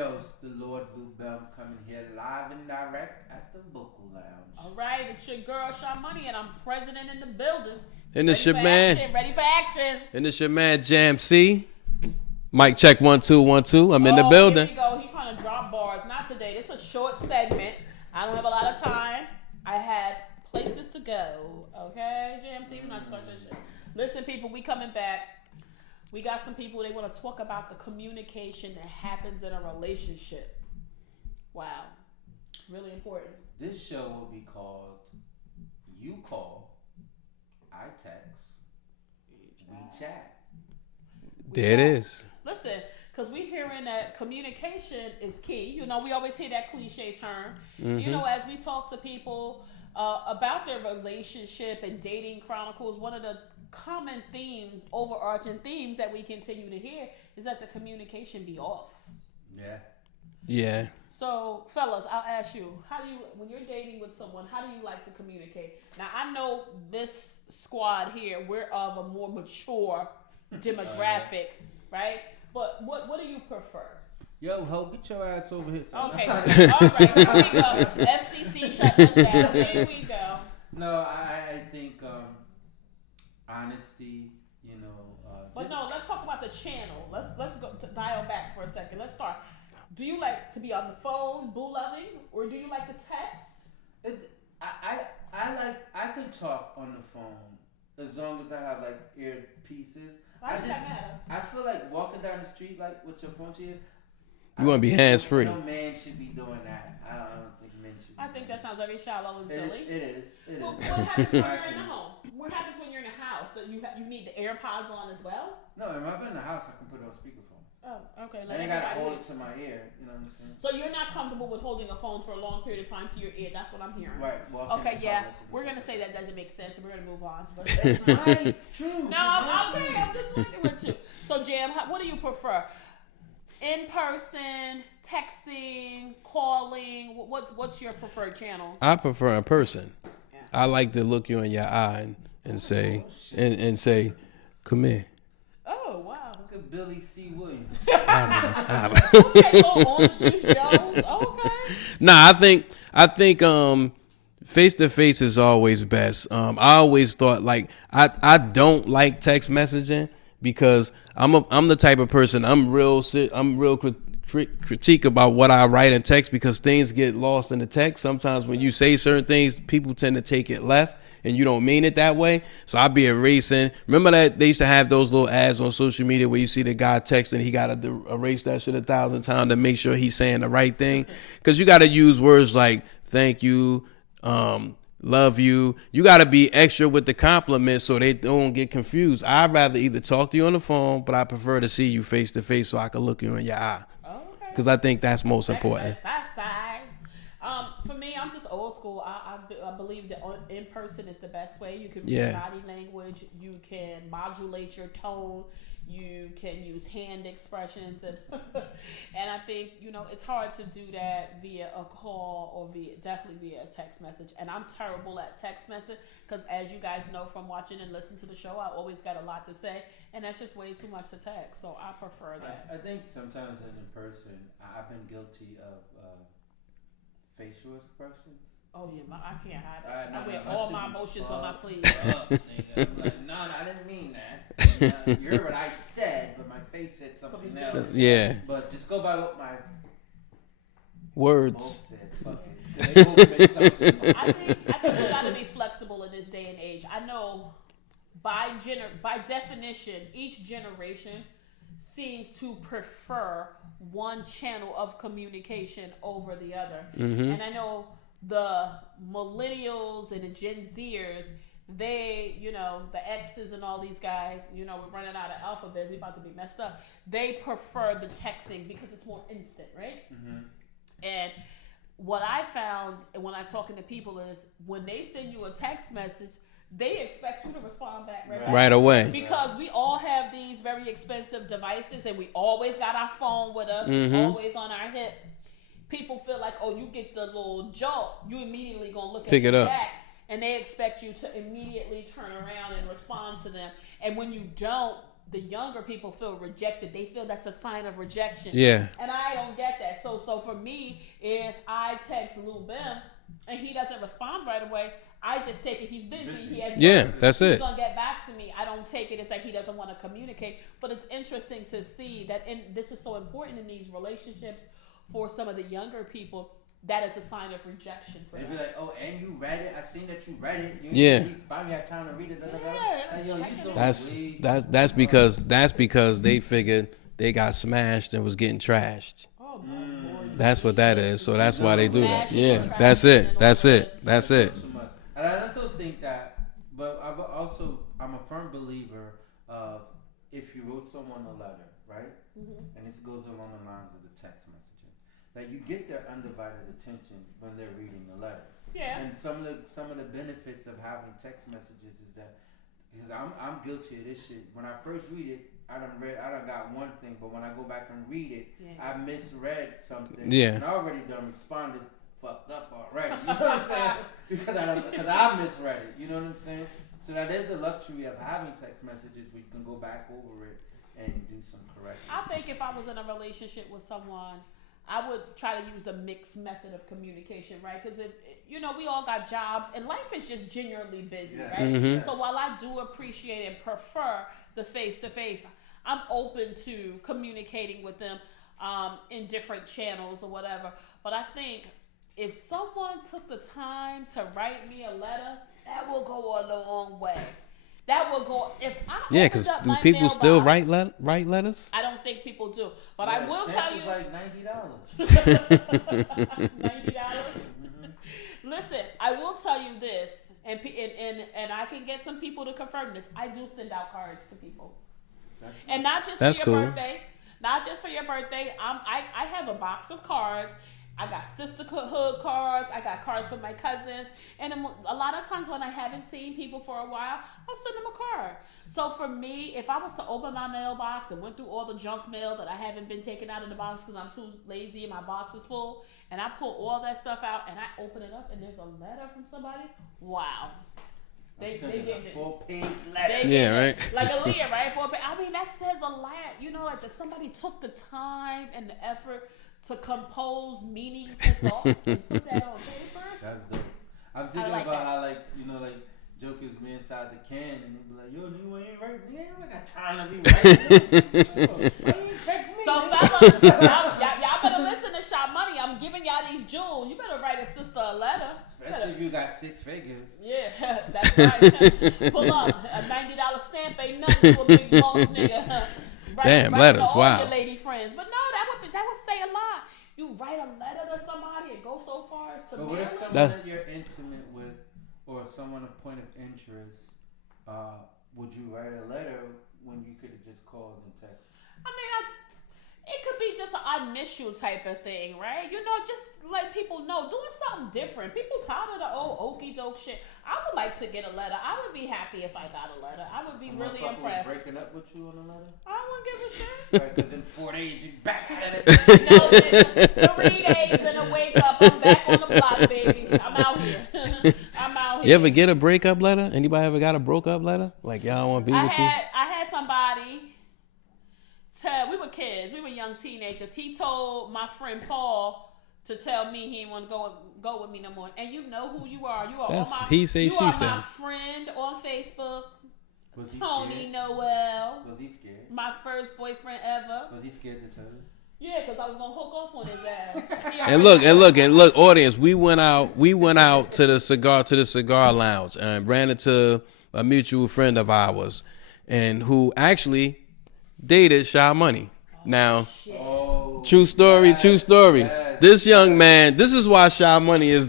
host, the Lord Lou Bell, coming here live and direct at the Vocal Lounge. All right, it's your girl, Shaw Money, and I'm president in the building. And it's your man. Ready for action. And it's your man, Jam C. Mic check 1 2 1 2. I'm in the building. Here we go. He's trying to drop bars. Not today. This is a short segment. I don't have a lot of time. I have places to go. Okay, Jam C, we're not start this shit. Listen, people, we coming back. We got some people, they want to talk about the communication that happens in a relationship. Wow. Really important. This show will be called You Call, I Text, We Chat. There it is. Listen, because we hearing that communication is key. You know, we always hear that cliche term. Mm-hmm. You know, as we talk to people about their relationship and dating chronicles, one of the common themes, overarching themes that we continue to hear is that the communication be off. Yeah. So, fellas, I'll ask you, when you're dating with someone, how do you like to communicate? Now, I know this squad here, we're of a more mature demographic, right? But what do you prefer? Yo, ho, get your ass over here. Okay, all right, here we go. FCC shut us down. Here we go. No, I think honesty, you know. But no, let's talk about the channel. Let's go to dial back for a second. Let's start. Do you like to be on the phone, boo loving, or do you like the text? I can talk on the phone as long as I have like earpieces. Why does that matter? I feel like walking down the street like with your phone to you. You want to be hands free. No man should be doing that. I don't think men should. I think that sounds very shallow and silly. It is. Well, what happens when you're in the home? What happens when you're in a house? So you need the AirPods on as well? No, if I'm in the house, I can put it on speakerphone. Oh, okay. I ain't gotta hold it to my ear. You know what I'm saying? So you're not comfortable with holding a phone for a long period of time to your ear. That's what I'm hearing. Right. Okay. Yeah. We're gonna say that doesn't make sense, and we're gonna move on. But that's right. True. No, I'm okay. I'm just looking with you. So, Jam, what do you prefer? In person, texting, calling. What's your preferred channel? I prefer in person. Yeah. I like to look you in your eye and say and say, "Come here." Oh wow. Look at Billy C. Williams. Okay, Orange Juice Jones. Okay. Nah, I think face to face is always best. I always thought like I don't like text messaging because I'm the type of person I'm real critique about what I write in text because things get lost in the text. Sometimes when you say certain things, people tend to take it left. And you don't mean it that way. So I'll be erasing. Remember that they used to have those little ads on social media where you see the guy texting, he got to erase that shit 1,000 times to make sure he's saying the right thing. Because you got to use words like thank you, love you. You got to be extra with the compliments so they don't get confused. I'd rather either talk to you on the phone, but I prefer to see you face to face so I can look you in your eye. Because I think that's most important. For me, I'm just old school. I believe that in person is the best way. You can read body language. You can modulate your tone. You can use hand expressions, and and I think it's hard to do that via a call or definitely via a text message. And I'm terrible at text message because, as you guys know from watching and listening to the show, I always got a lot to say, and that's just way too much to text. So I prefer that. I think sometimes in person, I've been guilty of facial expressions. Oh yeah, I can't hide it. I wear all my emotions on my sleeve. I'm like, no, I didn't mean that. You heard what I said, but my face said something else. Yeah. But just go by what my words said. Fuck it. They both meant something. I think we gotta be flexible in this day and age. I know by definition, each generation seems to prefer one channel of communication over the other. Mm-hmm. And I know the millennials and the Gen Zers, they, the X's and all these guys, we're running out of alphabets, we about to be messed up. They prefer the texting because it's more instant, right? Mm-hmm. And what I found when I'm talking to people is when they send you a text message, they expect you to respond back right away. Because we all have these very expensive devices and we always got our phone with us. Mm-hmm. It's always on our hip. People feel like, you get the little jolt, you immediately gonna look at Pick it up. back, and they expect you to immediately turn around and respond to them. And when you don't, the younger people feel rejected. They feel that's a sign of rejection. Yeah. And I don't get that. So for me, if I text Lil Bim and he doesn't respond right away, I just take it he's busy. He has that's it. He's gonna get back to me. I don't take it as like he doesn't want to communicate. But it's interesting to see that, and this is so important in these relationships for some of the younger people. That is a sign of rejection for They'd them. be like, oh, and you read it. I seen that you read it. You Yeah. finally had time to read it. That's because they figured they got smashed and was getting trashed. Oh my Lord. That's what that is. So that's why they do that. Yeah, that's it. That's it. That's it. And I also think that, but I'm a firm believer of if you wrote someone a letter, right? Mm-hmm. And this goes along the lines of the text messaging, that you get their undivided attention when they're reading the letter. Yeah. And some of the benefits of having text messages is that, because I'm guilty of this shit. When I first read it, I done got one thing, but when I go back and read it, I misread something. Yeah. And I already done responded fucked up already. You know what I'm saying? Because I misread it. You know what I'm saying? So that is the luxury of having text messages where you can go back over it and do some corrections. I think if I was in a relationship with someone, I would try to use a mixed method of communication, right? Because if we all got jobs and life is just genuinely busy, right? Mm-hmm. So while I do appreciate and prefer the face-to-face, I'm open to communicating with them in different channels or whatever. But I think if someone took the time to write me a letter, that will go a long way. That will go. If I because do people still write letters? I don't think people do, but I will tell you, like $90. $90. Listen, I will tell you this, and I can get some people to confirm this. I do send out cards to people, and not just for your birthday. Not just for your birthday. I have a box of cards. I got sisterhood cards. I got cards for my cousins. And a lot of times when I haven't seen people for a while, I'll send them a card. So for me, if I was to open my mailbox and went through all the junk mail that I haven't been taking out of the box because I'm too lazy and my box is full, and I pull all that stuff out and I open it up and there's a letter from somebody, wow. They gave it. 4-page letter. Right. Like Aaliyah, right? 4-page. I mean, that says a lot. Like that somebody took the time and the effort to compose meaningful thoughts and put that on paper. That's dope. I'm thinking about how, jokers be inside the can and they be like, yo, you ain't right. You ain't got time to be writing. Why you ain't text me? So, fellas, y'all better listen to Shop Money. I'm giving y'all these jewels. You better write a sister a letter. Especially if you got 6 figures. Yeah, that's right. Pull up. A $90 stamp ain't nothing to a big boss nigga. Damn, letters, wow. Your lady friends. But no, that would say a lot. You write a letter to somebody and go so far as to But what if someone that you're intimate with or someone of point of interest, would you write a letter when you could have just called and texted? I mean, it could be just an I miss you type of thing, right? Just let people know, doing something different. People tired of the old okey doke shit. I would like to get a letter. I would be happy if I got a letter. I would be really impressed. Breaking up with you on a letter? I wouldn't give a shit. Right, because in 4 days you back at it. No, 3 days and a wake up. I'm back on the block, baby. I'm out here. You ever get a breakup letter? Anybody ever got a broke up letter? Like, y'all want to be with you? I had somebody. We were kids. We were young teenagers. He told my friend Paul to tell me he didn't want to go with me no more. And you know who you are. You are That's my, he say, you she are say. my friend on Facebook. Was he Tony scared? Noel. Was he scared? My first boyfriend ever. Was he scared to tell you? Yeah, because I was gonna hook off on his ass. And look, audience. We went out to the cigar lounge and ran into a mutual friend of ours, and who actually dated Shy Money. Now, true story. Yes. This young man. This is why Shy Money is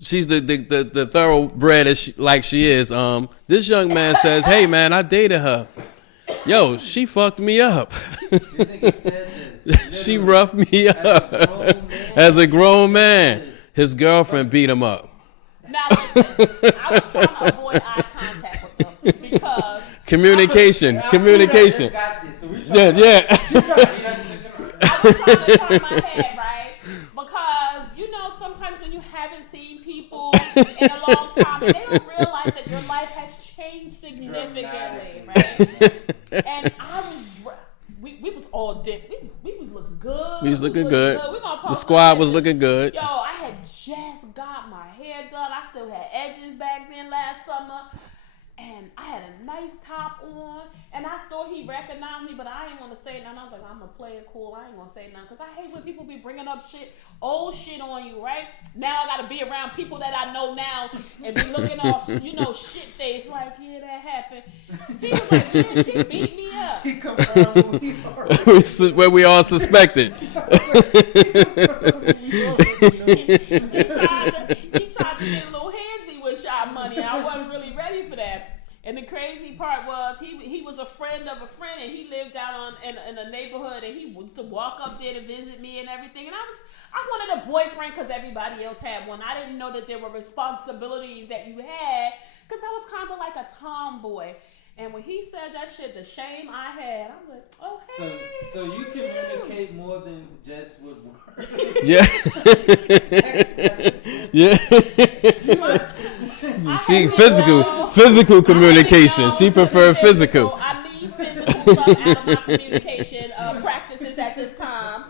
she's the thoroughbred like she is. This young man says, "Hey man, I dated her. Yo, she fucked me up. She roughed me up as a grown man. His girlfriend beat him up." Now listen, I was trying to avoid eye contact with them because communication. Yeah. I was trying to turn my head, right? Because sometimes when you haven't seen people in a long time, they don't realize that your life has changed significantly. significantly, right? And I was, we was all dipped. We was looking good. We was looking good. The squad was looking good. Yo, I had just got my hair done. I still had edges back then last summer. And I had a nice top on, and I thought he recognized me, but I ain't want to say nothing. I was like, I'm going to play it cool. I ain't going to say nothing, because I hate when people be bringing up shit, old shit on you, right? Now I got to be around people that I know now and be looking all, shit face, like, yeah, that happened. He was like, yeah, she beat me up. He confirmed where we all suspected. He tried to get a little handsy with Shot Money. I wasn't really ready for that. And the crazy part was he was a friend of a friend, and he lived out in a neighborhood, and he used to walk up there to visit me and everything. And I wanted a boyfriend because everybody else had one. I didn't know that there were responsibilities that you had, because I was kind of like a tomboy. And when he said that shit, the shame I had, I was like, oh, hey. So you communicate more than just with words. Yeah. Yeah. She physical communication. She preferred physical. I need physical stuff out of my communication practices at this time.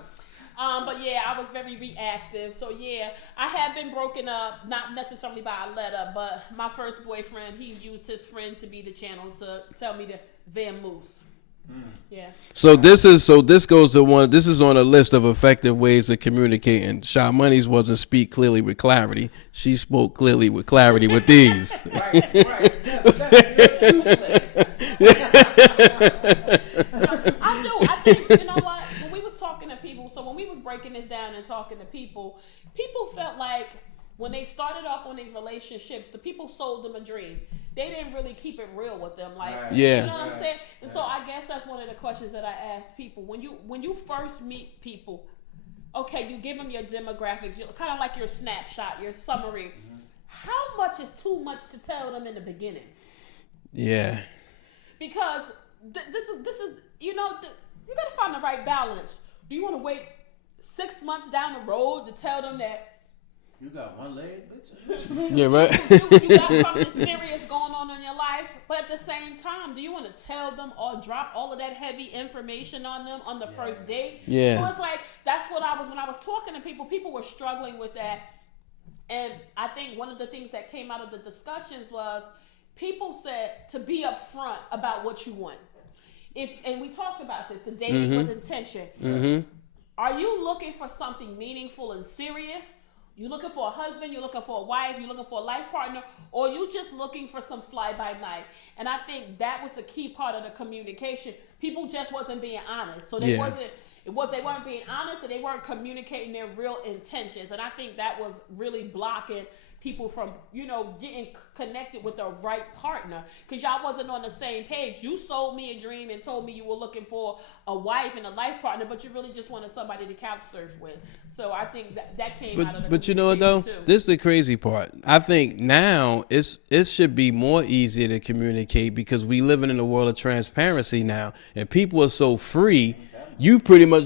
But yeah, I was very reactive. So yeah, I have been broken up, not necessarily by a letter, but my first boyfriend, he used his friend to be the channel to tell me to vamoose. Yeah. So this goes to one. This is on a list of effective ways of communicating. Shot Money's wasn't speak clearly with clarity. She spoke clearly with clarity with these. Right. I do. I think, you know what? When we was talking to people, so when we was breaking this down and talking to people felt like when they started off on these relationships, the people sold them a dream. They didn't really keep it real with them. Like, yeah. You know what I'm saying? And so I guess that's one of the questions that I ask people. When you first meet people, okay, you give them your demographics, kind of like your snapshot, your summary. Mm-hmm. How much is too much to tell them in the beginning? Yeah. Because this is you got to find the right balance. Do you want to wait 6 months down the road to tell them that you got one leg, bitch? Yeah, right. you got something serious going on in your life, but at the same time, do you want to tell them or drop all of that heavy information on them on the first date? Yeah. So it's like, that's what when I was talking to people were struggling with that. And I think one of the things that came out of the discussions was people said to be upfront about what you want. And we talked about this, the dating with intention. Mm-hmm. Are you looking for something meaningful and serious? You looking for a husband, you're looking for a wife, you're looking for a life partner, or you just looking for some fly by night? And I think that was the key part of the communication. People just wasn't being honest. So they weren't being honest, and they weren't communicating their real intentions. And I think that was really blocking people from, getting connected with the right partner, because y'all wasn't on the same page. You sold me a dream and told me you were looking for a wife and a life partner, but you really just wanted somebody to couch surf with. So I think that came out of the But you know what though? too. This is the crazy part. I think now it should be more easier to communicate, because we living in a world of transparency now, and people are so free. You pretty much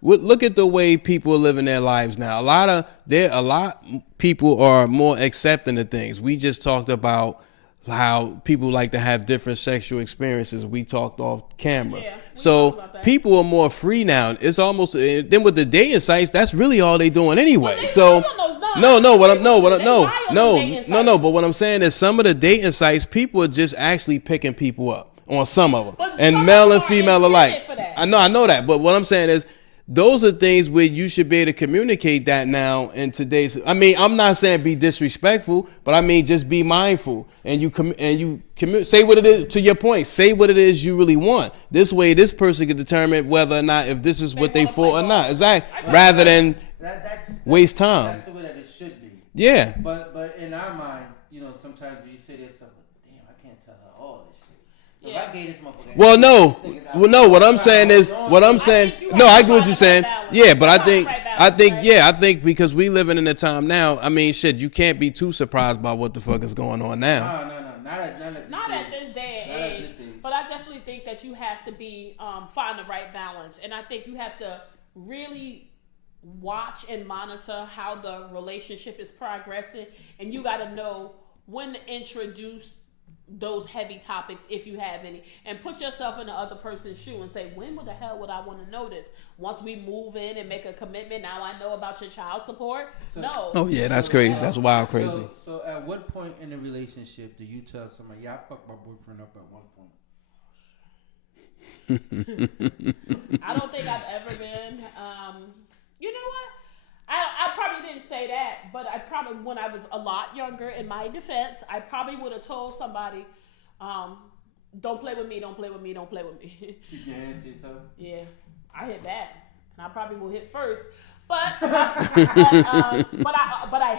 look at the way people are living their lives now. A lot people are more accepting of things. We just talked about how people like to have different sexual experiences. We talked off camera. Yeah, so people are more free now. It's almost, then with the dating sites, that's really all they doing anyway. But what I'm saying is some of the dating sites, people are just actually picking people up on some of them, and male and female alike. I know that, but what I'm saying is, those are things where you should be able to communicate that now in today's. I mean, I'm not saying be disrespectful, but I mean just be mindful, and you say what it is. To your point, say what it is you really want. This way, this person can determine whether or not if this is what they for or not. Exactly. Rather than waste time. That's the way that it should be. Yeah. But in our minds, sometimes you say this stuff. Damn, I can't tell her all this shit. So if I gave this motherfucker. Well, no. What I'm saying is, no, I agree with you saying. Yeah, but I think because we living in a time now. I mean, shit, you can't be too surprised by what the fuck is going on now. No, not at this day and age. But I definitely think that you have to find the right balance, and I think you have to really watch and monitor how the relationship is progressing, and you got to know when to introduce those heavy topics if you have any, and put yourself in the other person's shoe and say, when the hell would I want to know this? Once we move in and make a commitment, now I know about your child support. No. Oh yeah, that's crazy. That's wild crazy. So at what point in the relationship do you tell somebody, yeah, I fucked my boyfriend up at one point? I don't think I've ever been. You know what? I probably didn't say that, but I probably, when I was a lot younger, in my defense, I probably would have told somebody, don't play with me, don't play with me, don't play with me. Keep your hands to yourself? Yeah, I hit that. And I probably will hit first. But but I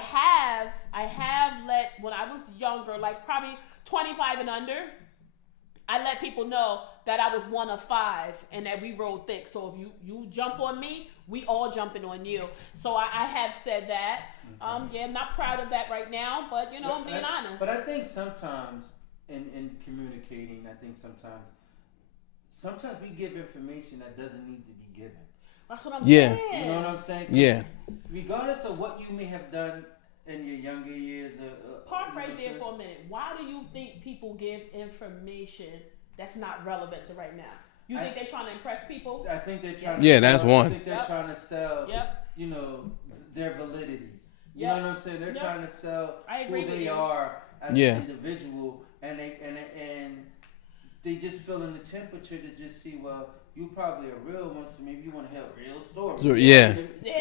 have let, when I was younger, like probably 25 and under, I let people know that I was one of 5 and that we rolled thick. So if you jump on me, we all jumping on you. So I have said that. Yeah, I'm not proud of that right now, but you know, I'm being honest. But I think sometimes in communicating, I think sometimes we give information that doesn't need to be given. That's what I'm saying. You know what I'm saying? Yeah. Regardless of what you may have done in your younger years. Park right there for a minute. Why do you think people give information that's not relevant to right now? You think they're trying to impress people? I think they're trying. Yeah, that's one. I think they're trying to sell. You know, their validity. You know what I'm saying? They're trying to sell who they are as an individual, and they just feeling the temperature to just see, well, you probably a real one, so maybe you want to hear a real story. So, yeah.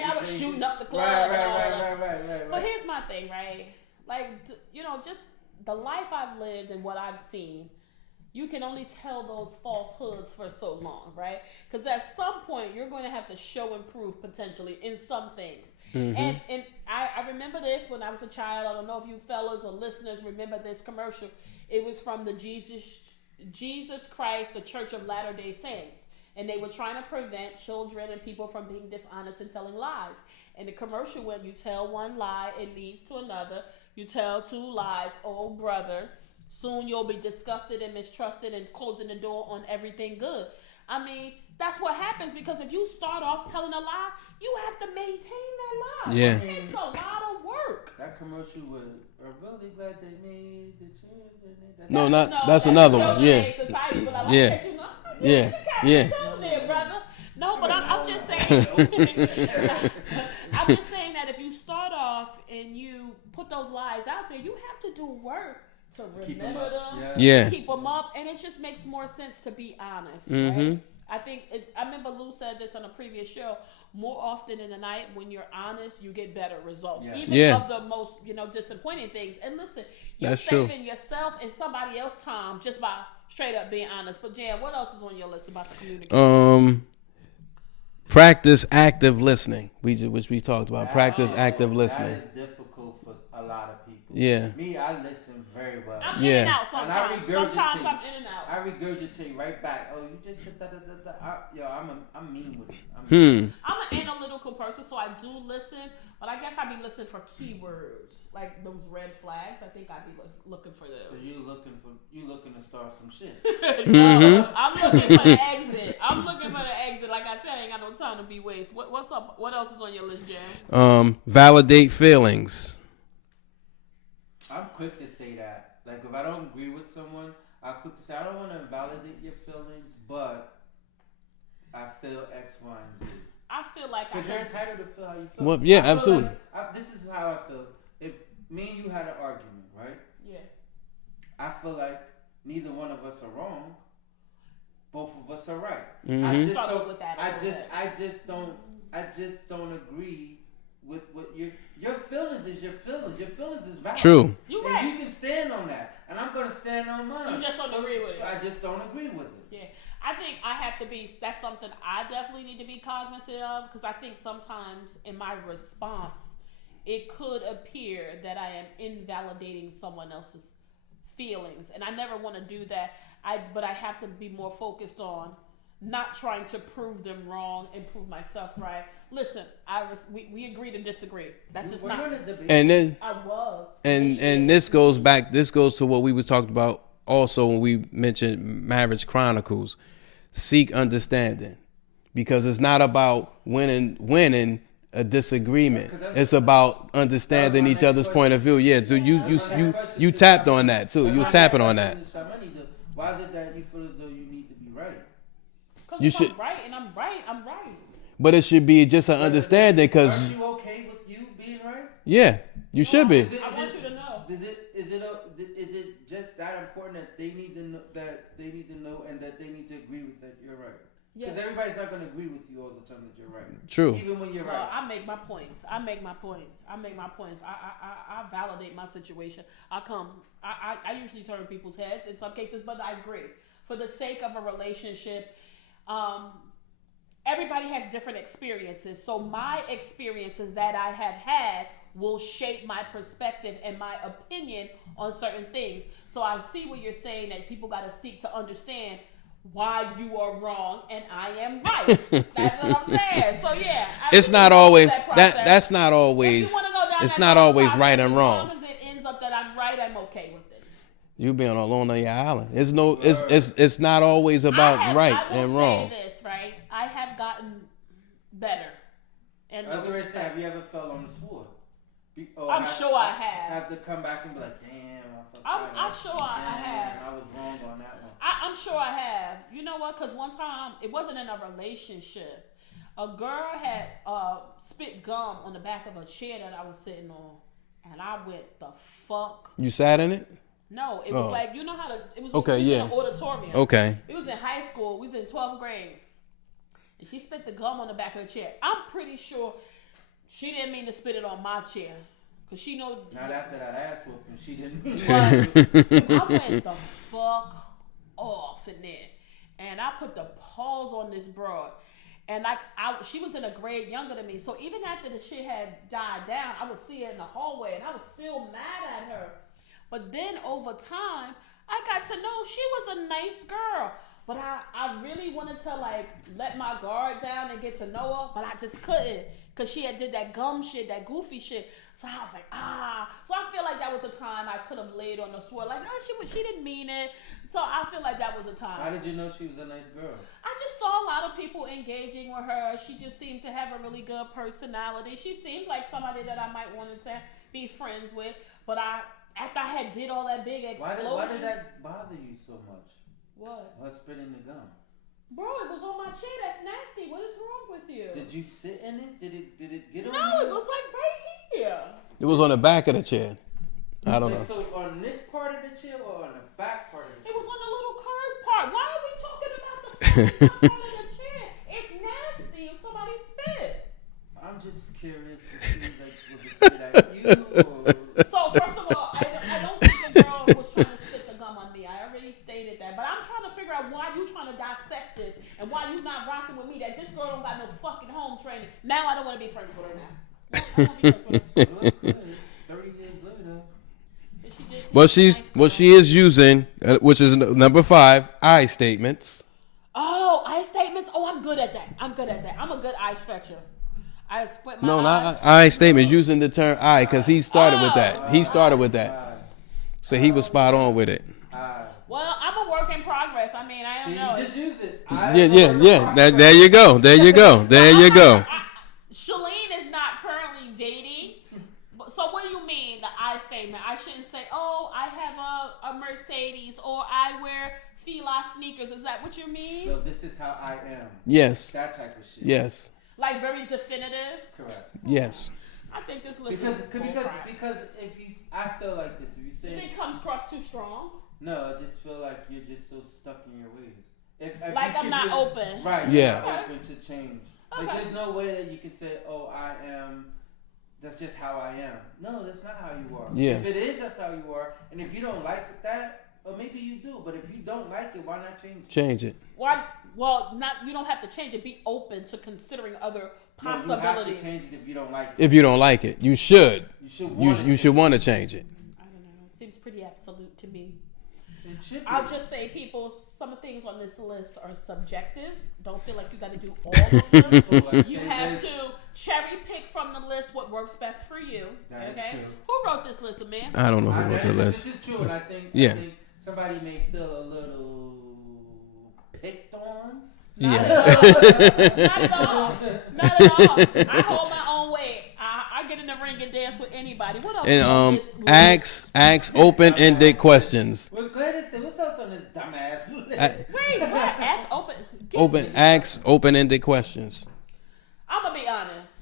I was shooting up the club. Right. But here's my thing, right? Like, you know, just the life I've lived and what I've seen, you can only tell those falsehoods for so long, right? Because at some point, you're going to have to show and prove potentially in some things. And I remember this when I was a child. I don't know if you fellas or listeners remember this commercial. It was from the Jesus Christ, the Church of Latter-day Saints. And they were trying to prevent children and people from being dishonest and telling lies. And the commercial went, you tell one lie, it leads to another. You tell 2 lies, oh brother. Soon you'll be disgusted and mistrusted and closing the door on everything good. I mean, that's what happens, because if you start off telling a lie, you have to maintain that lie. Yeah. It takes a lot of work. That commercial was, I'm really glad they made the change. That's another one. Yeah. Society, but I Yeah. let you know. Yeah. There, brother. No, but I'm just saying. I'm just saying that if you start off and you put those lies out there, you have to do work to remember them, keep them up, and it just makes more sense to be honest. Right? I remember Lou said this on a previous show. More often in the night, when you're honest, you get better results, even of the most disappointing things. And listen, you're saving yourself and somebody else's time just by straight up being honest. But Jan, what else is on your list about the communication? Practice active listening, which we talked about. Practice active listening. That is difficult for a lot of people. Yeah. Me, I listen very well. I'm in and out sometimes. Sometimes I'm in and out. I regurgitate right back. Oh, you just said da. I'm mean with it. I'm an analytical person, so I do listen, but I guess I be listening for keywords, like those red flags. I think I'd be looking for those. So you looking to start some shit? No, I'm looking for the exit. Like I said, I ain't got no time to be waste. What's up? What else is on your list, Jam? Validate feelings. I'm quick to say that. Like, if I don't agree with someone, I'm quick to say, I don't want to invalidate your feelings, but I feel X, Y, and Z. I feel like because you're entitled to feel how you feel. Well, yeah, absolutely. Like, this is how I feel. If me and you had an argument, right? Yeah. I feel like neither one of us are wrong. Both of us are right. I just don't agree with what your feelings is your feelings. Your feelings is valid. True. You're right. And you can stand on that, and I'm gonna stand on mine. You just don't agree with it. I just don't agree with it. Yeah, I think I have to be. That's something I definitely need to be cognizant of, because I think sometimes in my response, it could appear that I am invalidating someone else's feelings, and I never want to do that. But I have to be more focused on not trying to prove them wrong and prove myself right. Listen, we agree to disagree. That's just not. And then I was. And this goes back. This goes to what we were talking about also when we mentioned Marriage Chronicles. Seek understanding, because it's not about winning a disagreement. It's about understanding each other's point of view. Yeah, so you tapped on that too. You was tapping on that. Why is it that you feel as though you need to be right? Because you should. I'm right and I'm right. I'm right. But it should be just an understanding because. Aren't you okay with you being right? Yeah, you should be. I want you to know. Is it just that important that they need to know and that they need to agree with that you're right? Because everybody's not going to agree with you all the time that you're right. True. Even when you're right. I make my points. I validate my situation. I usually turn people's heads in some cases, but I agree. For the sake of a relationship, everybody has different experiences. So my experiences that I have had will shape my perspective and my opinion on certain things. So I see what you're saying, that people got to seek to understand why you are wrong and I am right. That's what I'm saying. So yeah, it's not always that's not always. It's not always right and wrong. As long as it ends up that I'm right, I'm okay with it. You being alone on your island. It's not always about right and wrong. Say this, right? I have gotten better. And have you ever fell on the sword? I'm sure I have. Have to come back and be like, damn, I'm sure I have. I was wrong on that one. I'm sure I have. You know what? Because one time, it wasn't in a relationship. A girl had spit gum on the back of a chair that I was sitting on. And I went, the fuck? You sat in it? No, it was like, you know how it was okay, in an auditorium. Okay. It was in high school. We was in 12th grade. And she spit the gum on the back of the chair. I'm pretty sure she didn't mean to spit it on my chair. Because she know. Not after that ass whooping, she didn't mean to. I went the fuck off in there. And I put the pause on this broad. And she was in a grade younger than me. So even after the shit had died down, I would see her in the hallway. And I was still mad at her. But then over time, I got to know she was a nice girl. But I really wanted to let my guard down and get to know her. But I just couldn't. Because she had did that gum shit, that goofy shit. So I was like, So I feel like that was a time I could have laid on the sword. Like, no, she didn't mean it. So I feel like that was a time. How did you know she was a nice girl? I just saw a lot of people engaging with her. She just seemed to have a really good personality. She seemed like somebody that I might want to be friends with. But after I had did all that big explosion. Why did that bother you so much? What? Her spitting the gum. Bro, it was on my chair. That's nasty. What is wrong with you? Did you sit in it? Did it get on you? No, it was like right here. It was on the back of the chair. I don't know. So on this part of the chair or on the back part of the chair? It was on the little curved part. Why are we talking about the front part of the chair? It's nasty if somebody spit. I'm just curious to see was it spit at you or... So first of all, I don't think the girl was trying to spit the gum on me. I already stated that. But I'm trying to figure out why you trying to dissect this and why you not rocking with me, that this girl don't got no fucking home training. Now I don't want to be friends with her now. I don't be friends with her. 30 years later. She is using, which is number 5, I statements. Oh, I statements. Oh, I'm good at that. I'm a good eye stretcher. I squint my eyes. No, not I statements. Using the term I because he started with that. So he was spot on with it. Well, I'm a work in progress. I mean, I don't know. You just use it. Yeah. There you go. Shalene is not currently dating. So what do you mean, the I statement? I shouldn't say, oh, I have a Mercedes or I wear Fila sneakers. Is that what you mean? No, this is how I am. Yes. That type of shit. Yes. Like very definitive? Correct. Yes. I think this list because if you, I feel like this. If you say it comes across too strong. No, I just feel like you're just so stuck in your ways. If like I'm not open. Right. Yeah. You're not open to change. Okay. Like there's no way that you can say, oh, I am. That's just how I am. No, that's not how you are. Yes. If it is, that's how you are. And if you don't like that, or maybe you do, but if you don't like it, why not change it? Change it. Why? Well, you don't have to change it. Be open to considering other possibilities. No, you have to change it if you don't like it. If you don't like it, you should. You should want to change it. I don't know. It seems pretty absolute to me. It should be. I'll just say, people, some things on this list are subjective. Don't feel like you got to do all of them. You have to cherry pick from the list what works best for you. That okay? is true. Who wrote this list, man? I don't know who wrote the list. This is true, and I think somebody may feel a little picked on. Not at all. Not at all. I hold my own dance with anybody. What else? And ask open-ended questions. Well, Gladys said, what's else on this dumbass list? Wait, what? Ask open-ended questions. I'm gonna be honest.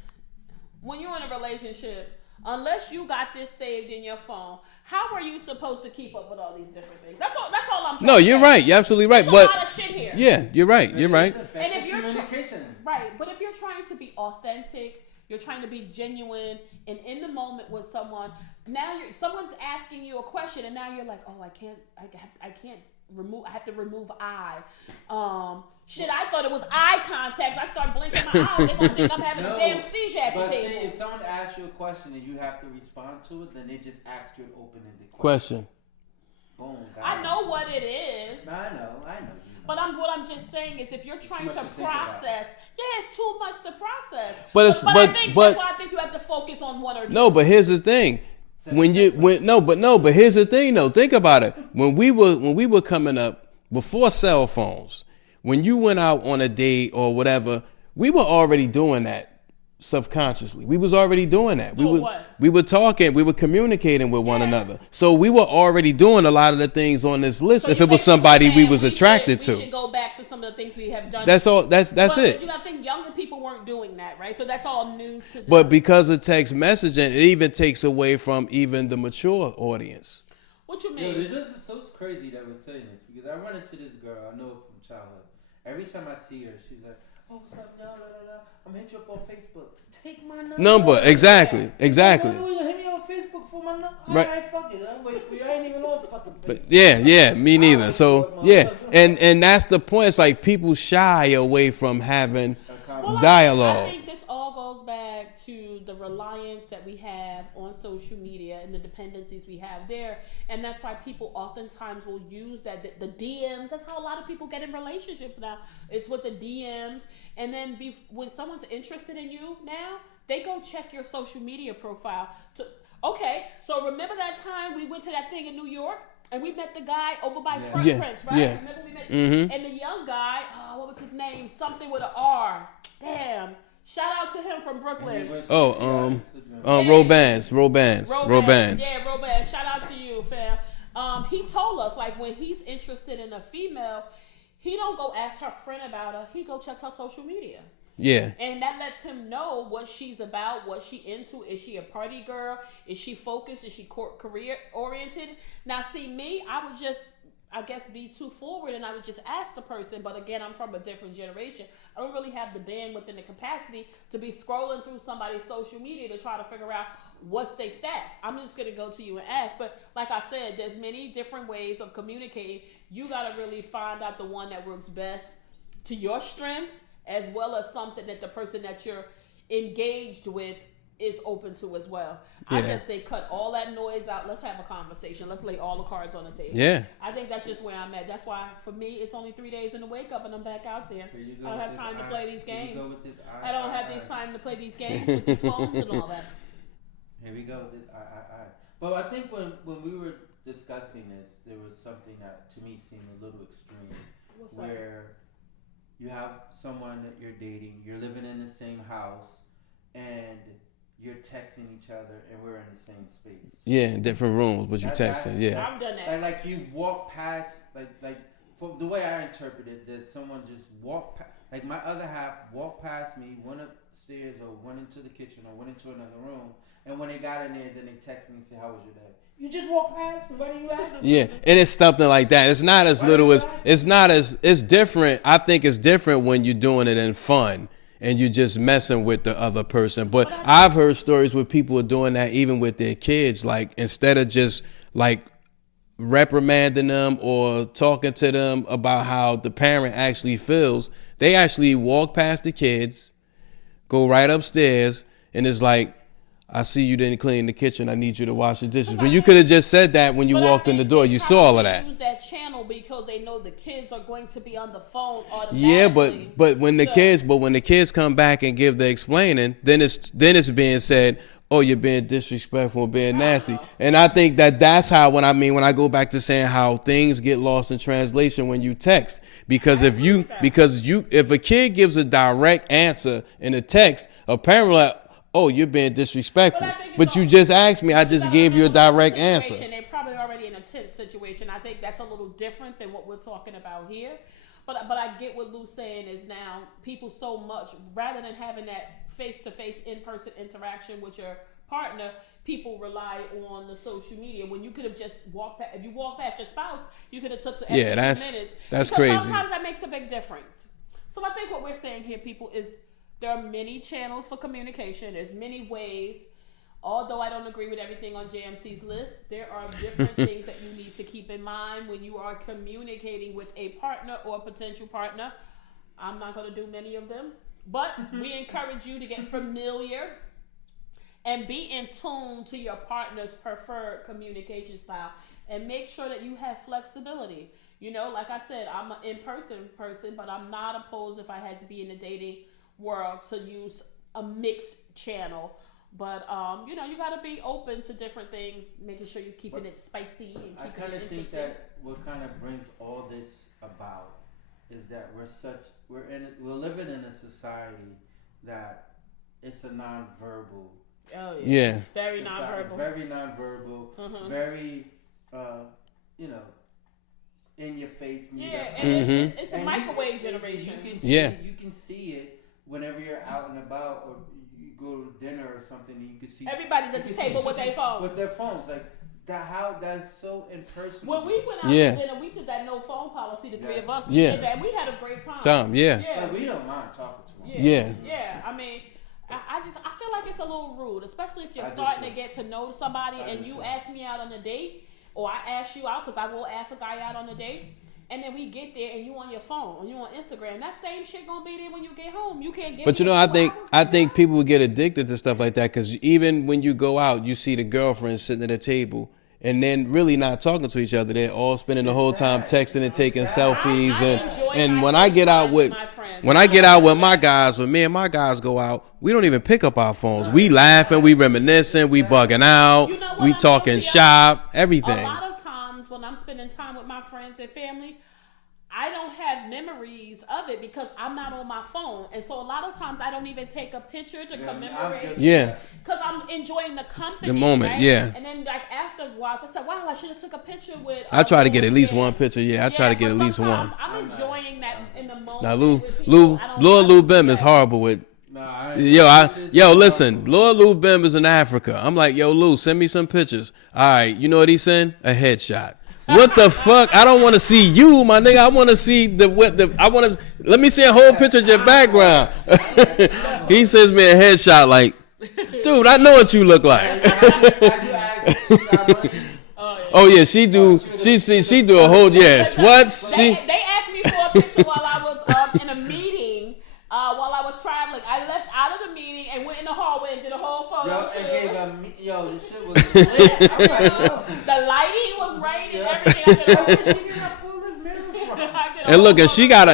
When you're in a relationship, unless you got this saved in your phone, how are you supposed to keep up with all these different things? That's all I'm trying to say. You're right. You're absolutely right. There's But a lot of shit here. yeah, you're right. You're right. And if you're but if you're trying to be authentic, you're trying to be genuine, and in the moment with someone, now someone's asking you a question, and now you're like, oh, I have to remove eye. I thought it was eye contact. I start blinking my eyes. They're gonna think I'm having a damn seizure at the table. But see, if someone asks you a question and you have to respond to it, then they just ask you an open-ended question. Boom. I know what it is. I know. But what I'm just saying is, if you're trying to process, it's too much to process. But that's why I think you have to focus on one or two. No, but here's the thing. But here's the thing though. Think about it. When we were coming up before cell phones, when you went out on a date or whatever, we were already doing that subconsciously. We was already doing that. We were talking, we were communicating with one another. So we were already doing a lot of the things on this list. So if it was somebody we was attracted to. We should go back to some of the things we have done. That's all. That's it. You gotta think younger people weren't doing that, right? So that's all new to them. But because of text messaging, it even takes away from even the mature audience. What you mean? Yo, this is so crazy that we're saying this because I run into this girl I know from childhood. Every time I see her, she's like, "Oh, what's up, y'all? I'm gonna hit you up on Facebook. Take my number." Exactly. Hit me on Facebook for my number. Right. All right, fuck it. I'll wait for you. I ain't even on fucking Facebook. Yeah, me neither. So yeah, and that's the point. It's like people shy away from having dialogue. I think this all goes back to the reliance that we have on social media and the dependencies we have there, and that's why people oftentimes will use the DMs. That's how a lot of people get in relationships now. It's with the DMs, and then when someone's interested in you now, they go check your social media profile. Okay, so remember that time we went to that thing in New York? And we met the guy over by Front Prince, right? Yeah. Remember we met and the young guy, what was his name? Something with an R. Damn. Shout out to him from Brooklyn. Robans. Yeah, Robans. Shout out to you, fam. He told us, like, when he's interested in a female, he don't go ask her friend about her. He go check her social media. Yeah. And that lets him know what she's about, what she into. Is she a party girl? Is she focused? Is she career oriented? Now, see, me, I would just, I guess, be too forward and I would just ask the person. But again, I'm from a different generation. I don't really have the bandwidth and the capacity to be scrolling through somebody's social media to try to figure out what's their stats. I'm just going to go to you and ask. But like I said, there's many different ways of communicating. You got to really find out the one that works best to your strengths, as well as something that the person that you're engaged with is open to as well. Yeah. I just say cut all that noise out. Let's have a conversation. Let's lay all the cards on the table. Yeah. I think that's just where I'm at. That's why, for me, it's only 3 days in the wake up and I'm back out there. I don't have time to play these games. I don't have this time to play these games with these phones and all that. Here we go with this But I think when we were discussing this, there was something that to me seemed a little extreme. What's where you have someone that you're dating, you're living in the same house, and you're texting each other, and we're in the same space. Yeah, in different rooms, but you texting. Yeah, I've done that. Like you walk past, like from the way I interpret it, there's someone just walk past. Like my other half walked past me, went upstairs or went into the kitchen or went into another room, and when they got in there, then they text me and say, "How was your day?" You just walk past me. Why do you ask me? Yeah, and it's something like that. It's not as little as it's different. I think it's different when you're doing it in fun and you're just messing with the other person. But I've heard stories where people are doing that even with their kids. Like instead of just like reprimanding them or talking to them about how the parent actually feels, they actually walk past the kids, go right upstairs, and it's like, I see you didn't clean the kitchen. I need you to wash the dishes. When you could have just said that when you walked in the door. You saw all of that. Use that channel because they know the kids are going to be on the phone automatically. Yeah, but when the kids come back and give the explaining, then it's being said, "Oh, you're being disrespectful, being nasty." And I think that's how when I go back to saying how things get lost in translation when you text. Because if a kid gives a direct answer in a text, apparently like, oh, you're being disrespectful. But you also, just asked me. I just gave you a direct answer. They're probably already in a tense situation. I think that's a little different than what we're talking about here. But I get what Lou's saying is now people so much, rather than having that face-to-face, in-person interaction with your partner, people rely on the social media. When you could have just walked past, if you walk past your spouse, you could have took the extra 2 minutes. That's crazy. Sometimes that makes a big difference. So I think what we're saying here, people, is there are many channels for communication. There's many ways. Although I don't agree with everything on JMC's list, there are different things that you need to keep in mind when you are communicating with a partner or a potential partner. I'm not going to do many of them, but we encourage you to get familiar and be in tune to your partner's preferred communication style, and make sure that you have flexibility. You know, like I said, I'm an in-person person, but I'm not opposed, if I had to be in the dating world, to use a mixed channel. But you know, you got to be open to different things, making sure you're keeping it spicy and keeping it interesting. I kind of think that what kind of brings all this about is that we're living in a society that it's a nonverbal. Oh yeah. It's very nonverbal. Very nonverbal. Very you know, in your face. And it's the microwave generation. You can see it whenever you're out and about, or you go to dinner or something, and you can see everybody's at the table with their phone. With their phones, like that. How that's so impersonal. When we went out to dinner, we did that no phone policy. The three of us, we did that, and we had a great time. Like, we don't mind talking to them. Yeah. I mean, I feel like it's a little rude, especially if you're starting to get to know somebody, and you ask me out on a date, or I ask you out, because I will ask a guy out on a date. And then we get there and you on your phone and you on Instagram. That same shit gonna be there when you get home. You can't get. But you know, I think people get addicted to stuff like that, because even when you go out, you see the girlfriends sitting at a table and then really not talking to each other. They're all spending the whole time texting and taking selfies. And when I get out with my guys, when me and my guys go out, we don't even pick up our phones. We laughing, we reminiscing, we bugging out, we talking shop, everything. A lot of times when I'm spending time with my friends and family, I don't have memories of it because I'm not on my phone. And so a lot of times I don't even take a picture to commemorate. Because I'm enjoying the company. The moment, right? And then like afterwards, I said, wow, I should have took a picture with. I try to get at least one picture. I try to get at least one. I'm enjoying that in the moment. Now, Lord Lou Bim is horrible with. Listen, Lord Lou Bim is in Africa. I'm like, yo, Lou, send me some pictures. All right, you know what he sent? A headshot. What the fuck? I don't want to see you, my nigga. I want to see let me see a whole picture of your background. He sends me a headshot like, dude, I know what you look like. Oh yeah, she do a whole yes. What? They asked me for a picture while I was in a meeting. While I was traveling, I left out of the meeting and went in the hallway and did a whole photo shoot. This shit was lit. I'm like, the lighting was right and everything. And look, and she got a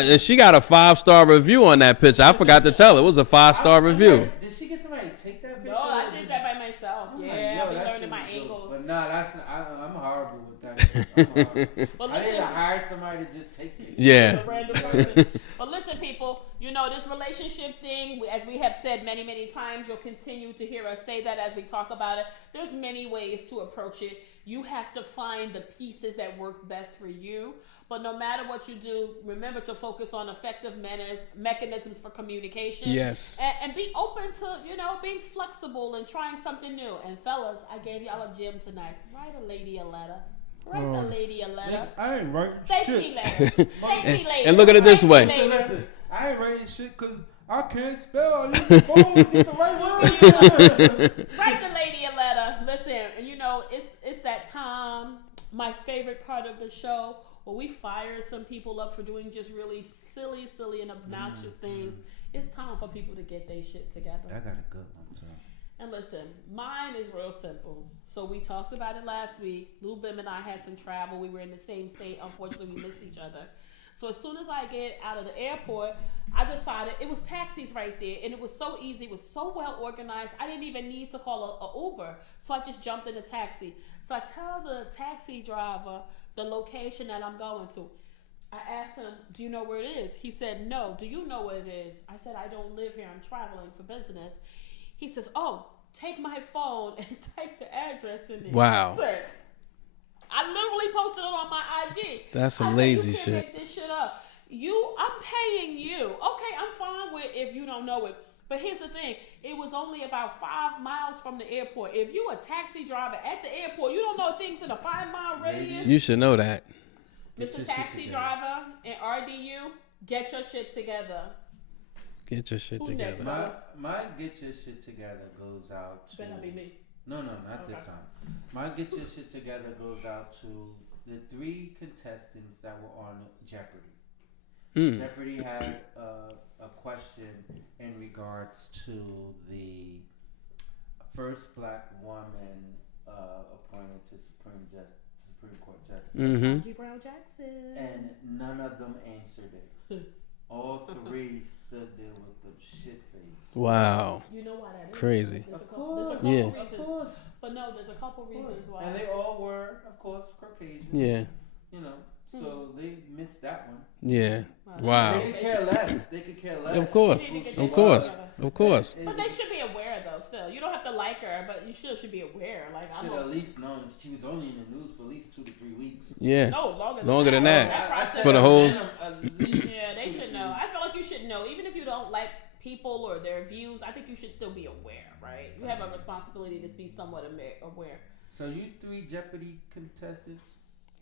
5-star review on that picture. I forgot to tell her. It was a 5-star review. Did she get somebody to take that picture? No, I did that by myself. I'll be learning my angles. But no, I'm horrible with that. I need to hire somebody to just take it. Yeah. A random person. But listen, people, you know, this relationship thing, as we have said many, many times, you'll continue to hear us say that as we talk about it. There's many ways to approach it. You have to find the pieces that work best for you. But no matter what you do, remember to focus on effective mechanisms for communication. Yes. And be open to, being flexible and trying something new. And fellas, I gave y'all a gem tonight. Write a lady a letter. Write the lady a letter. I ain't writing shit. Thank me later. And look at it this way. Listen, I ain't writing shit because I can't spell. Use the phone to get the right word. Write the lady a letter. Listen, it's that time. My favorite part of the show, where we fire some people up for doing just really silly and obnoxious things. It's time for people to get their shit together. I got a good one too. And listen, mine is real simple. So we talked about it last week. Lou Bim and I had some travel. We were in the same state. Unfortunately, we missed each other. So as soon as I get out of the airport, I decided it was taxis right there. And it was so easy. It was so well organized. I didn't even need to call a Uber. So I just jumped in a taxi. So I tell the taxi driver the location that I'm going to. I asked him, do you know where it is? He said, no. Do you know where it is? I said, I don't live here. I'm traveling for business. He says, "Oh, take my phone and type the address in there." Wow. Sir, I literally posted it on my IG. That's some I said, lazy you can't shit. Make this shit up. I'm paying you. Okay, I'm fine with if you don't know it. But here's the thing. It was only about 5 miles from the airport. If you a taxi driver at the airport, you don't know things in a 5-mile radius. You should know that. Mr. Taxi Driver and RDU, get your shit together. Get your shit together. My get your shit together goes out to. Better not be me. No, not this time. My get your shit together goes out to the 3 contestants that were on Jeopardy. Jeopardy had a question in regards to the first black woman appointed to Supreme Court Justice. G. Brown Jackson. And none of them answered it. All 3 stood there with the shit face. Wow. You know why that is? Crazy. There's Of a course. couple Yeah. reasons. Of course. But no, there's a couple reasons why. And they all were, of course, Caucasian. Yeah. You know, so they missed that one. Yeah. Wow. They could care less. They could care less. Of course. Of course. Of course. But they should be aware, though. Still, you don't have to like her, but you still should be aware. Like I should know. at least known she was only in the news for at least 2 to 3 weeks. Yeah. No, Longer than that. process- For the whole. Yeah, they should know. I feel like you should know, even if you don't like people or their views. I think you should still be aware, right? You have a responsibility to be somewhat aware. So you 3 Jeopardy contestants.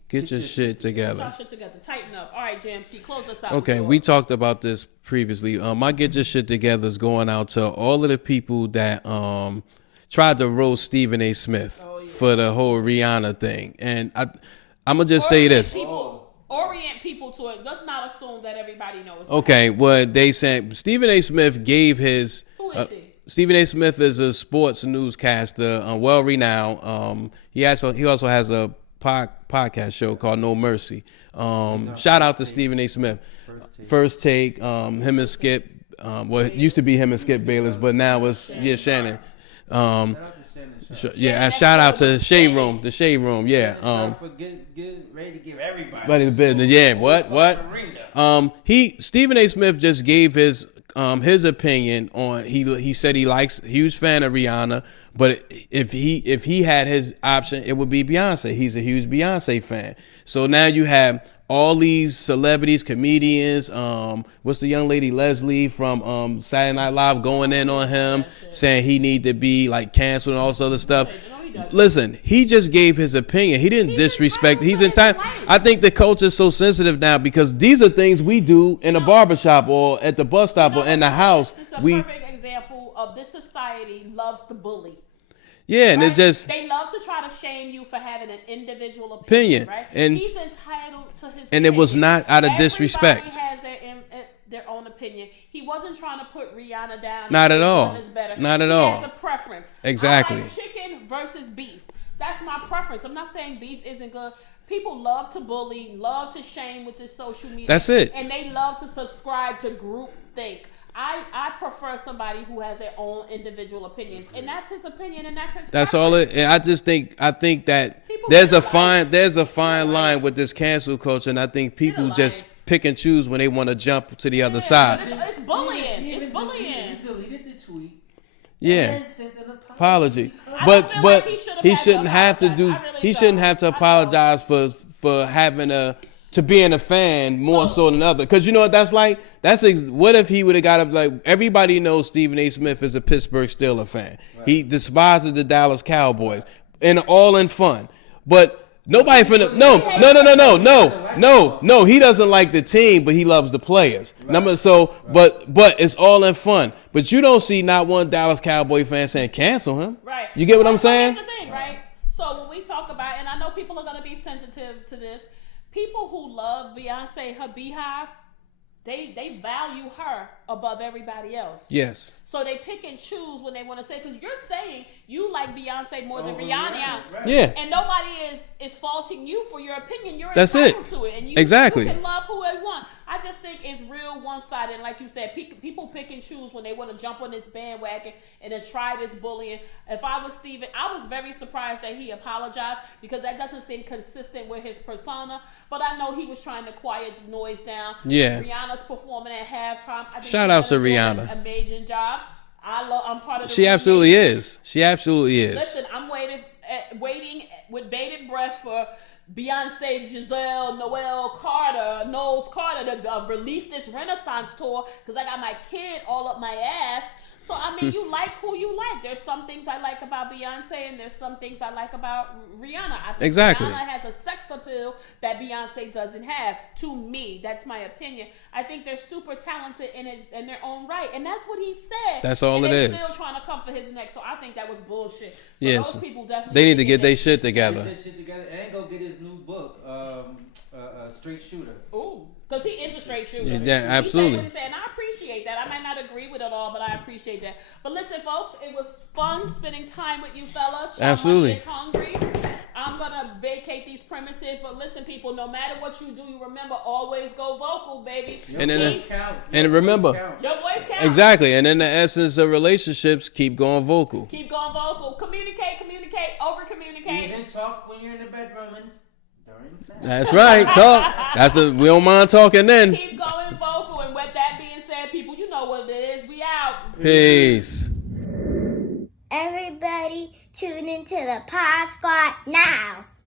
Get your shit Put together. y'all shit together. Tighten up. All right, JMC, close us out. Okay, we talked about this previously. My get your shit together is going out to all of the people that tried to roast Stephen A. Smith for the whole Rihanna thing, and I'm gonna just say this. Orient people to it. Let's not assume that everybody knows. Okay, what they said, Stephen A. Smith gave his. Who is he? Stephen A. Smith is a sports newscaster, well renowned. He also has a podcast show called No Mercy. Shout out to Stephen A. Smith. First Take. Him and Skip. Well, it used to be him and Skip Bayless, but now it's Shannon. Shout out to Shade Room. The Shade Room. Yeah. Get ready to give everybody. But his business. Yeah. What? Stephen A. Smith just gave his opinion on. He said he's huge fan of Rihanna. But if he had his option, it would be Beyonce. He's a huge Beyonce fan. So now you have all these celebrities, comedians. What's the young lady Leslie from Saturday Night Live going in on him, saying he need to be like canceled and all this other stuff. Listen, he just gave his opinion. He didn't disrespect. He's entitled. I think the culture is so sensitive now because these are things we do in a barbershop or at the bus stop or in the house. This is a perfect example of this society loves to bully. Yeah, and right? it's just they love to try to shame you for having an individual opinion. Right? And he's entitled to his. And opinion. it was not out of disrespect. Everybody has their own opinion. He wasn't trying to put Rihanna down. Not at all. Not at all. He has a preference. Exactly. I like chicken versus beef. That's my preference. I'm not saying beef isn't good. People love to bully, love to shame with this social media. That's it. And they love to subscribe to groupthink. I prefer somebody who has their own individual opinions, and that's his opinion, and that's his. That's preference. all it. And I think that there's a fine line with this cancel culture, and I think people just pick and choose when they want to jump to the other side. It's bullying. It's bullying. He deleted the tweet. Yeah. And sent an Apology, I but feel like he shouldn't have to do. I really He don't. shouldn't have to apologize for having to being a fan more so than other. Because you know what that's like? What if he would have got up like everybody knows Stephen A. Smith is a Pittsburgh Steelers fan. Right. He despises the Dallas Cowboys and all in fun. But nobody finna no. He doesn't like the team, but he loves the players. Right. But it's all in fun. But you don't see not one Dallas Cowboy fan saying cancel him. Right. You get what I'm saying? That's the thing, right? So when we talk about, and I know people are gonna be sensitive to this. People who love Beyonce, her beehive, they value her above everybody else. Yes. So they pick and choose when they want to say, because you're saying you like Beyonce more than Rihanna. Right. Yeah. And nobody is faulting you for your opinion. You're That's entitled it. to it. And you Exactly. can love who they want. I just think it's real one-sided. And like you said, people pick and choose when they want to jump on this bandwagon and then try this bullying. If I was Steven, I was very surprised that he apologized because that doesn't seem consistent with his persona. But I know he was trying to quiet the noise down. Yeah. Rihanna's performing at halftime. I think Shout out to she's doing Rihanna. an amazing job. I'm part of the She absolutely is. She absolutely is. Listen, I'm waiting with bated breath for Beyonce, Giselle, Knowles Carter to release this Renaissance tour because I got my kid all up my ass. So, I mean, you like who you like. There's some things I like about Beyonce and there's some things I like about Rihanna. I think Exactly. Rihanna has a sex appeal that Beyonce doesn't have. To me, that's my opinion. I think they're super talented in their own right. And that's what he said. That's all and it they're is. still trying to come for his neck. So, I think that was bullshit. So, Yes. those people definitely They need to get their shit together. Get that shit together and go get his new book, Straight Shooter. Ooh, because he is a straight shooter. Yeah, absolutely. He said what he said, and I appreciate that. I might not agree with it all, but I appreciate that. But listen, folks, it was fun spending time with you fellas. Absolutely. Is hungry. I'm gonna vacate these premises, but listen, people, no matter what you do, you remember always go vocal, baby. Your And then voice count. and Your remember- voice count. Your voice counts. Exactly. And in the essence of relationships, keep going vocal. Keep going vocal. Communicate, over communicate. Even talk when you're in the bedroom and during sex. That's right. Talk. We don't mind talking then. Keep going vocal. And with that being said, people, you know what it is. We out. Peace. Everybody tune into the PodSquad now.